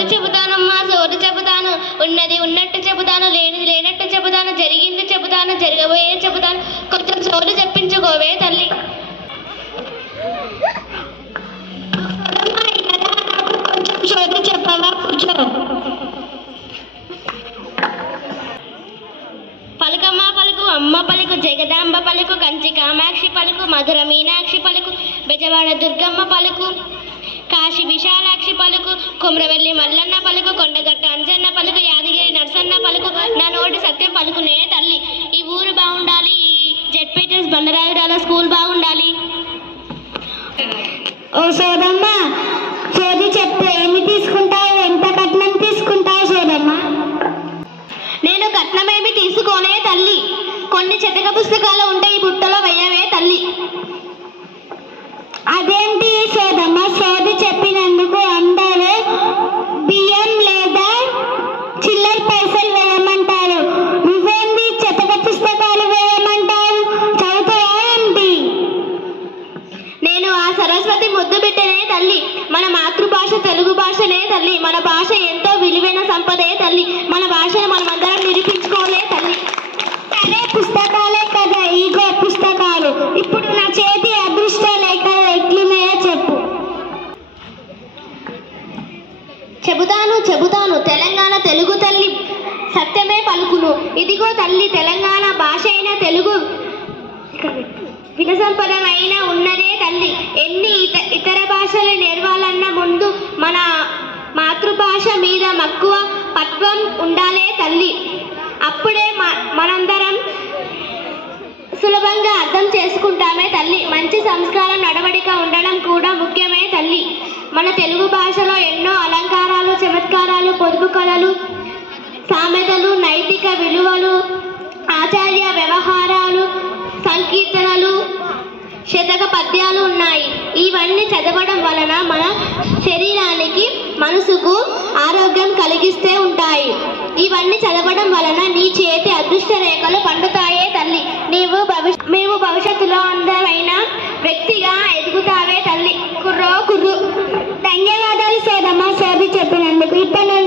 సోది చెబుతానమ్మా, సోది చెబుతాను. ఉన్నది ఉన్నట్టు చెబుతాను, లేనిది లేనట్టు చెబుతాను, జరిగింది చెబుతాను, జరగబోయే చెబుతాను. కొంచెం సోది చెప్పించుకోవే తల్లి. కొంచెం సోది చెప్పవా? కూర్చో. పలుకమ్మ పలుకు, అమ్మ పలుకు, జగదాంబ పలుకు, కంచి కామాక్షి పలుకు, మధుర మీనాక్షి పలుకు, బెజవాడ దుర్గమ్మ పలుకు, కాశీ విశాలాక్షి పలుకు, కుమ్రవెల్లి మల్లన్న పలుకు, కొండగట్టు అంజన్న పలుకు, యాదగిరి నరసన్న పలుకు, నా నోటి సత్యం పలుకునే తల్లి. ఈ ఊరు బాగుండాలి, జెడ్పీటీఎస్ బండరాయుడాల స్కూల్ బాగుండాలి. ఓ సోదమ్మ, సోది చెప్తే ఏమి తీసుకుంటావు? ఎంత కట్నం తీసుకుంటావు సోదమ్మ? నేను కట్నమేమి తీసుకోనే తల్లి. కొన్ని చెతక పుస్తకాలు ఉంటాయి, బుట్టలో వెయ్యవే తల్లి. అదేంటి సోదమ్మ, సోది చెప్పినందుకు అందరూ బియ్యం లేదా చిల్లర పైసలు వేయమంటారు, నువ్వేంటి చెతక పుస్తకాలు వేయమంటావు? చదువుతావా ఏంటి? నేను ఆ సరస్వతి ముద్దు బిడ్డనే తల్లి. మన మాతృభాష తెలుగు భాషనే తల్లి. మన భాష ఎంతో విలువైన సంపదే తల్లి. మన భాషను మనమందరం నిరూపించుకోలే తల్లి. అదే పుస్తకాలే కదా, ఈగో పుస్తకాలు. ఇప్పుడు నా చేతి అదృష్ట లేఖలు ఎట్లున్నాయో చెప్పు. చెబుతాను చెబుతాను, తెలంగాణ తెలుగు తల్లి సత్యమే పలుకును. ఇదిగో తల్లి, తెలంగాణ భాష అయిన తెలుగు వినసంపదమైన ఉన్నదే తల్లి. ఎన్ని ఇతర భాషలు నేర్వాలన్న ముందు మన మాతృభాష మీద మక్కువ పట్వం ఉండాలే తల్లి. అప్పుడే మనందరం సులభంగా అర్థం చేసుకుంటామే తల్లి. మంచి సంస్కారం నడవడిక ఉండడం కూడా ముఖ్యమే తల్లి. మన తెలుగు భాషలో ఎన్నో అలంకారాలు, చమత్కారాలు, పొదుపు కథలు, సామెతలు, నైతిక విలువలు, ఆచార్య వ్యవహారాలు, సంకీర్తనలు, శతక పద్యాలు ఉన్నాయి. ఇవన్నీ చదవడం వలన మన శరీరానికి మనసుకు ఆరోగ్యం కలిగిస్తే ఉంటాయి. ఇవన్నీ చదవడం వలన నీ చేతి అదృష్ట రేఖలు పండుతాయే తల్లి. మేము భవిష్యత్తులో అందమైన వ్యక్తిగా ఎదుగుతావే తల్లి. కుర్రో కుర్రు. ధన్యవాదాలు సోదమ్మ, సోది చెప్పినందుకు. ఇప్పుడు